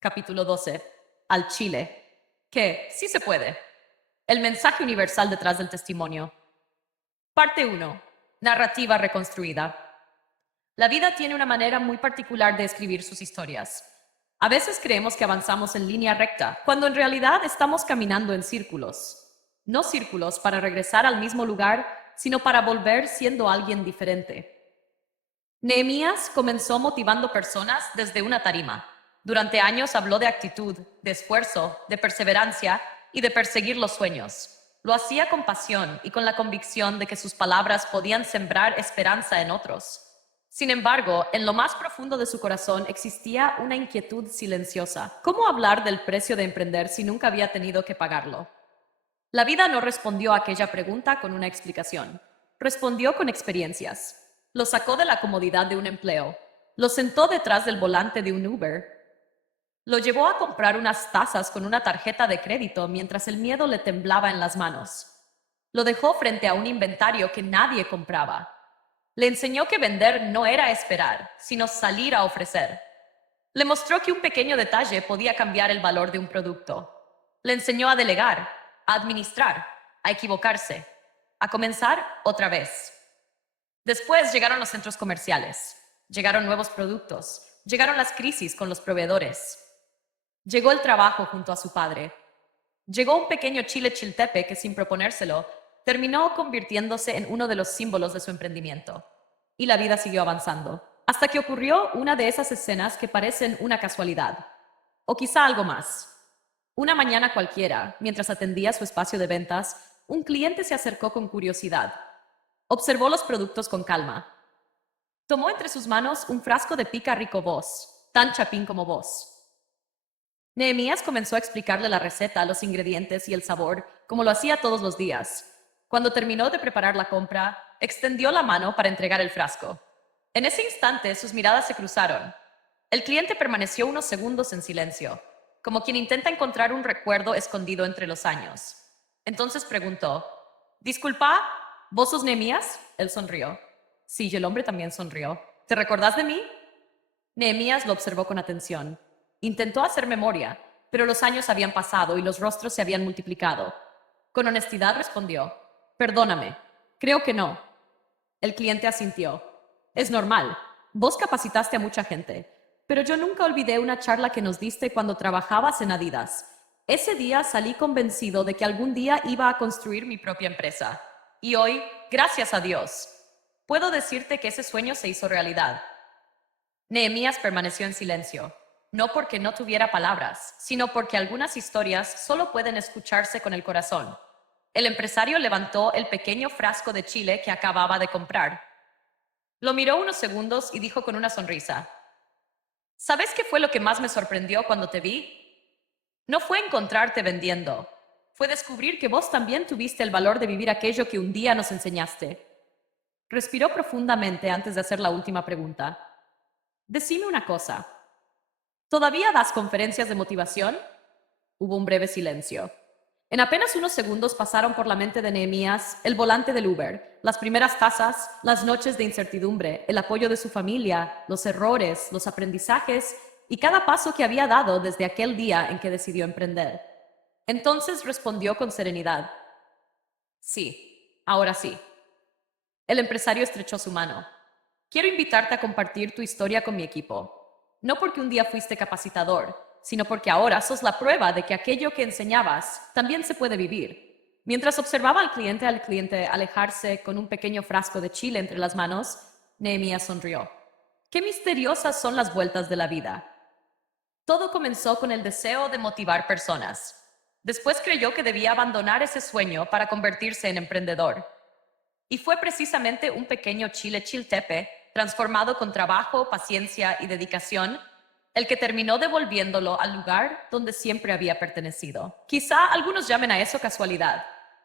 Capítulo 12. Al Chile. Que sí se puede. El mensaje universal detrás del testimonio. Parte 1. Narrativa reconstruida. La vida tiene una manera muy particular de escribir sus historias. A veces creemos que avanzamos en línea recta, cuando en realidad estamos caminando en círculos. No círculos para regresar al mismo lugar, sino para volver siendo alguien diferente. Nehemías comenzó motivando personas desde una tarima. Durante años habló de actitud, de esfuerzo, de perseverancia y de perseguir los sueños. Lo hacía con pasión y con la convicción de que sus palabras podían sembrar esperanza en otros. Sin embargo, en lo más profundo de su corazón existía una inquietud silenciosa. ¿Cómo hablar del precio de emprender si nunca había tenido que pagarlo? La vida no respondió a aquella pregunta con una explicación. Respondió con experiencias. Lo sacó de la comodidad de un empleo. Lo sentó detrás del volante de un Uber. Lo llevó a comprar unas tazas con una tarjeta de crédito mientras el miedo le temblaba en las manos. Lo dejó frente a un inventario que nadie compraba. Le enseñó que vender no era esperar, sino salir a ofrecer. Le mostró que un pequeño detalle podía cambiar el valor de un producto. Le enseñó a delegar, a administrar, a equivocarse, a comenzar otra vez. Después llegaron los centros comerciales, llegaron nuevos productos, llegaron las crisis con los proveedores. Llegó el trabajo junto a su padre. Llegó un pequeño chile chiltepe que, sin proponérselo, terminó convirtiéndose en uno de los símbolos de su emprendimiento. Y la vida siguió avanzando, hasta que ocurrió una de esas escenas que parecen una casualidad, o quizá algo más. Una mañana cualquiera, mientras atendía su espacio de ventas, un cliente se acercó con curiosidad. Observó los productos con calma. Tomó entre sus manos un frasco de pica rico Voss, tan chapín como vos. Nehemías comenzó a explicarle la receta, los ingredientes y el sabor, como lo hacía todos los días. Cuando terminó de preparar la compra, extendió la mano para entregar el frasco. En ese instante, sus miradas se cruzaron. El cliente permaneció unos segundos en silencio, como quien intenta encontrar un recuerdo escondido entre los años. Entonces preguntó, «Disculpa, ¿vos sos Nehemías?» Él sonrió. Sí, y el hombre también sonrió. «¿Te recordás de mí?» Nehemías lo observó con atención. Intentó hacer memoria, pero los años habían pasado y los rostros se habían multiplicado. Con honestidad respondió, «Perdóname, creo que no». El cliente asintió. «Es normal, vos capacitaste a mucha gente, pero yo nunca olvidé una charla que nos diste cuando trabajabas en Adidas. Ese día salí convencido de que algún día iba a construir mi propia empresa. Y hoy, gracias a Dios, puedo decirte que ese sueño se hizo realidad». Nehemías permaneció en silencio, no porque no tuviera palabras, sino porque algunas historias solo pueden escucharse con el corazón. El empresario levantó el pequeño frasco de chile que acababa de comprar. Lo miró unos segundos y dijo con una sonrisa, «¿Sabes qué fue lo que más me sorprendió cuando te vi? No fue encontrarte vendiendo, fue descubrir que vos también tuviste el valor de vivir aquello que un día nos enseñaste». Respiró profundamente antes de hacer la última pregunta. «Decime una cosa. ¿Todavía das conferencias de motivación?» Hubo un breve silencio. En apenas unos segundos pasaron por la mente de Nehemías el volante del Uber, las primeras tazas, las noches de incertidumbre, el apoyo de su familia, los errores, los aprendizajes y cada paso que había dado desde aquel día en que decidió emprender. Entonces respondió con serenidad, «Sí, ahora sí». El empresario estrechó su mano. «Quiero invitarte a compartir tu historia con mi equipo. No porque un día fuiste capacitador, sino porque ahora sos la prueba de que aquello que enseñabas también se puede vivir». Mientras observaba al cliente alejarse con un pequeño frasco de chile entre las manos, Nehemías sonrió. «Qué misteriosas son las vueltas de la vida». Todo comenzó con el deseo de motivar personas. Después creyó que debía abandonar ese sueño para convertirse en emprendedor. Y fue precisamente un pequeño chile chiltepe, transformado con trabajo, paciencia y dedicación, el que terminó devolviéndolo al lugar donde siempre había pertenecido. Quizá algunos llamen a eso casualidad,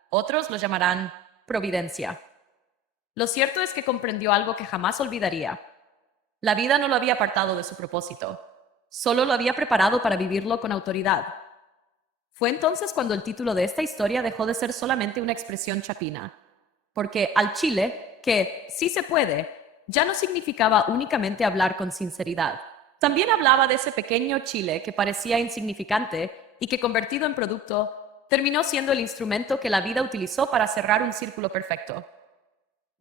otros lo llamarán providencia. Lo cierto es que comprendió algo que jamás olvidaría. La vida no lo había apartado de su propósito, solo lo había preparado para vivirlo con autoridad. Fue entonces cuando el título de esta historia dejó de ser solamente una expresión chapina, porque al Chile, que sí se puede, ya no significaba únicamente hablar con sinceridad. También hablaba de ese pequeño chile que parecía insignificante y que convertido en producto, terminó siendo el instrumento que la vida utilizó para cerrar un círculo perfecto.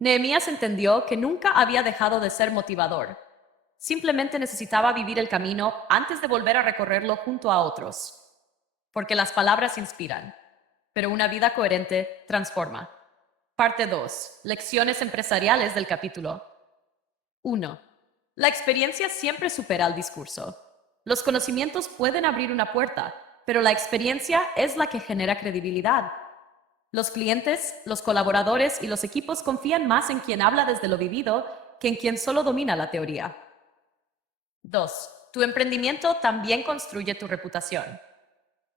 Nehemías entendió que nunca había dejado de ser motivador. Simplemente necesitaba vivir el camino antes de volver a recorrerlo junto a otros. Porque las palabras inspiran, pero una vida coherente transforma. Parte 2. Lecciones empresariales del capítulo 1. La experiencia siempre supera al discurso. Los conocimientos pueden abrir una puerta, pero la experiencia es la que genera credibilidad. Los clientes, los colaboradores y los equipos confían más en quien habla desde lo vivido que en quien solo domina la teoría. 2. Tu emprendimiento también construye tu reputación.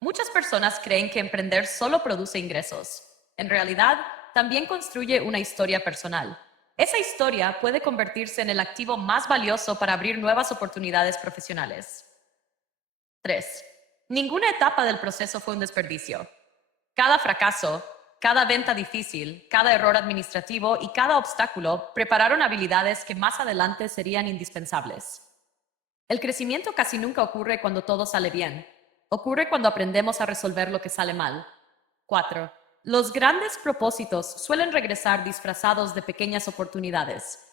Muchas personas creen que emprender solo produce ingresos. En realidad, también construye una historia personal. Esa historia puede convertirse en el activo más valioso para abrir nuevas oportunidades profesionales. 3. Ninguna etapa del proceso fue un desperdicio. Cada fracaso, cada venta difícil, cada error administrativo y cada obstáculo prepararon habilidades que más adelante serían indispensables. El crecimiento casi nunca ocurre cuando todo sale bien. Ocurre cuando aprendemos a resolver lo que sale mal. 4. Los grandes propósitos suelen regresar disfrazados de pequeñas oportunidades.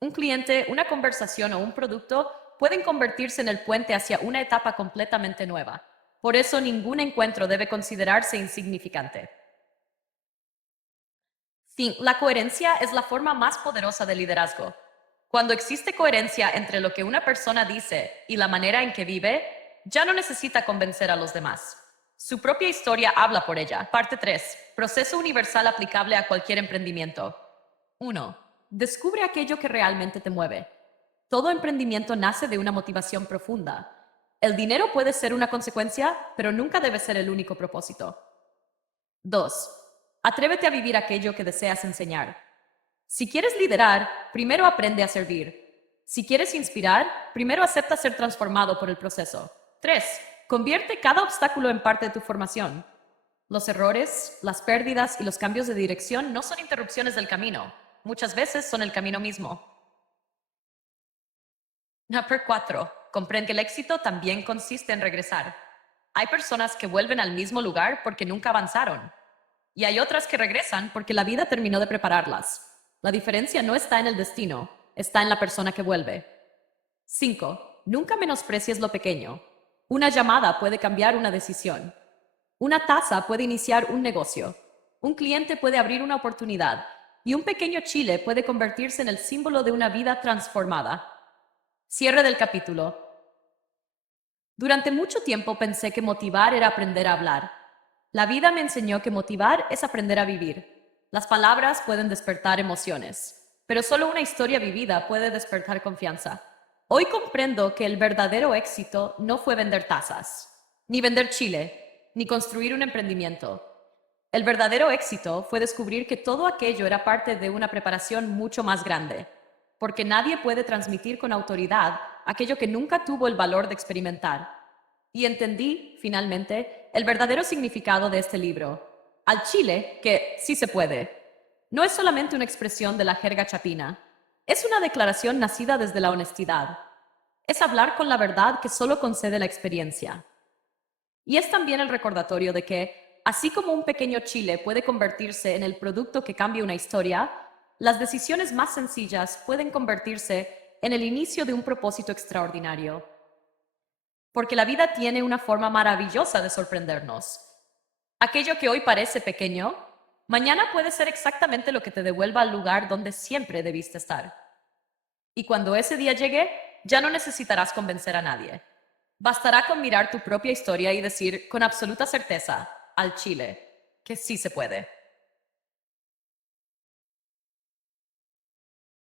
Un cliente, una conversación o un producto pueden convertirse en el puente hacia una etapa completamente nueva. Por eso ningún encuentro debe considerarse insignificante. Fin. La coherencia es la forma más poderosa de liderazgo. Cuando existe coherencia entre lo que una persona dice y la manera en que vive, ya no necesita convencer a los demás. Su propia historia habla por ella. Parte 3. Proceso universal aplicable a cualquier emprendimiento. 1. Descubre aquello que realmente te mueve. Todo emprendimiento nace de una motivación profunda. El dinero puede ser una consecuencia, pero nunca debe ser el único propósito. 2. Atrévete a vivir aquello que deseas enseñar. Si quieres liderar, primero aprende a servir. Si quieres inspirar, primero acepta ser transformado por el proceso. 3. Convierte cada obstáculo en parte de tu formación. Los errores, las pérdidas y los cambios de dirección no son interrupciones del camino. Muchas veces son el camino mismo. Number 4. Comprende que el éxito también consiste en regresar. Hay personas que vuelven al mismo lugar porque nunca avanzaron. Y hay otras que regresan porque la vida terminó de prepararlas. La diferencia no está en el destino, está en la persona que vuelve. 5. Nunca menosprecies lo pequeño. Una llamada puede cambiar una decisión. Una taza puede iniciar un negocio. Un cliente puede abrir una oportunidad. Y un pequeño chile puede convertirse en el símbolo de una vida transformada. Cierre del capítulo. Durante mucho tiempo pensé que motivar era aprender a hablar. La vida me enseñó que motivar es aprender a vivir. Las palabras pueden despertar emociones, pero solo una historia vivida puede despertar confianza. Hoy comprendo que el verdadero éxito no fue vender tazas, ni vender chile, ni construir un emprendimiento. El verdadero éxito fue descubrir que todo aquello era parte de una preparación mucho más grande, porque nadie puede transmitir con autoridad aquello que nunca tuvo el valor de experimentar. Y entendí, finalmente, el verdadero significado de este libro. Al chile, que sí se puede. No es solamente una expresión de la jerga chapina. Es una declaración nacida desde la honestidad. Es hablar con la verdad que solo concede la experiencia. Y es también el recordatorio de que, así como un pequeño chile puede convertirse en el producto que cambia una historia, las decisiones más sencillas pueden convertirse en el inicio de un propósito extraordinario. Porque la vida tiene una forma maravillosa de sorprendernos. Aquello que hoy parece pequeño, mañana puede ser exactamente lo que te devuelva al lugar donde siempre debiste estar. Y cuando ese día llegue, ya no necesitarás convencer a nadie. Bastará con mirar tu propia historia y decir con absoluta certeza, al chile, que sí se puede.